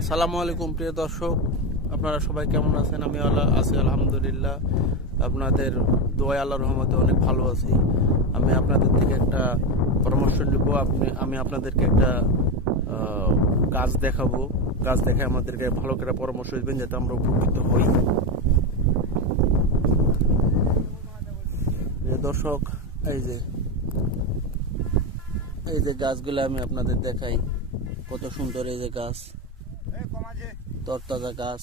আসসালামু আলাইকুম প্রিয় দর্শক, আপনারা সবাই কেমন আছেন? আমি আছি আলহামদুলিল্লাহ। আপনাদের দোয়া আল্লাহর রহমতে অনেক ভালো আছি। আমি আপনাদের থেকে একটা পরামর্শ নিব। আমি আপনাদেরকে একটা গাছ দেখাবো। গাছ দেখে আমাদেরকে ভালো করে পরামর্শ দিবেন যাতে আমরা উপকৃত হই। প্রিয় দর্শক, এই যে গাছগুলো আমি আপনাদের দেখাই, কত সুন্দর। এই যে গাছ, তরতাজা গাছ,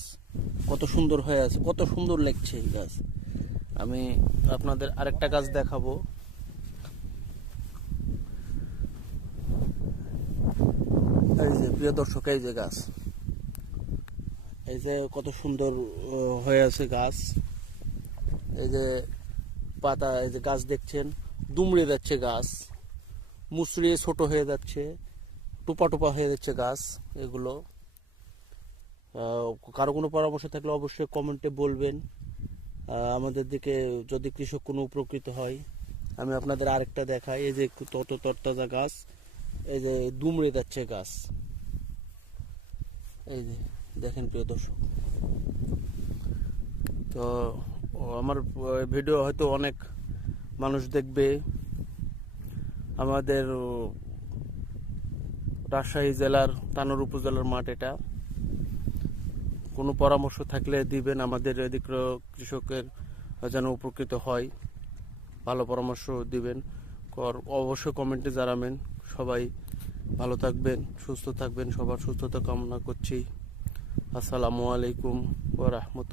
কত সুন্দর হয়ে আছে, কত সুন্দর লাগছে এই গাছ। আমি আপনাদের আরেকটা গাছ দেখাবো। এই যে প্রিয় দর্শক, এই যে গাছ, এই যে কত সুন্দর হয়ে আছে গাছ। এই যে পাতা, এই যে গাছ দেখছেন, দুমড়ে যাচ্ছে গাছ, মুচড়িয়ে ছোট হয়ে যাচ্ছে, টোপা টোপা হয়ে যাচ্ছে গাছ। এগুলো কারো কোনো পরামর্শ থাকলে অবশ্যই কমেন্টে বলবেন। আমাদের দিকে যদি কৃষক কোনো উপকৃত হয়। আমি আপনাদের আরেকটা দেখাই। এই যে তত তরতাজা গাছ, এই যে দুমড়ে যাচ্ছে গাছ। এই যে দেখেন প্রিয় দর্শক। তো আমার ভিডিও হয়তো অনেক মানুষ দেখবে। আমাদের রাজশাহী জেলার তানোর উপজেলার মাঠ এটা। কোনো পরামর্শ থাকলে দিবেন, আমাদের এদিক কৃষকের যেন উপকৃত হয়। ভালো পরামর্শ দিবেন, অবশ্যই কমেন্টে জানাবেন। সবাই ভালো থাকবেন, সুস্থ থাকবেন, সবার সুস্থতা কামনা করছি। আসসালামু আলাইকুম ওয়া রাহমাতুল্লাহ।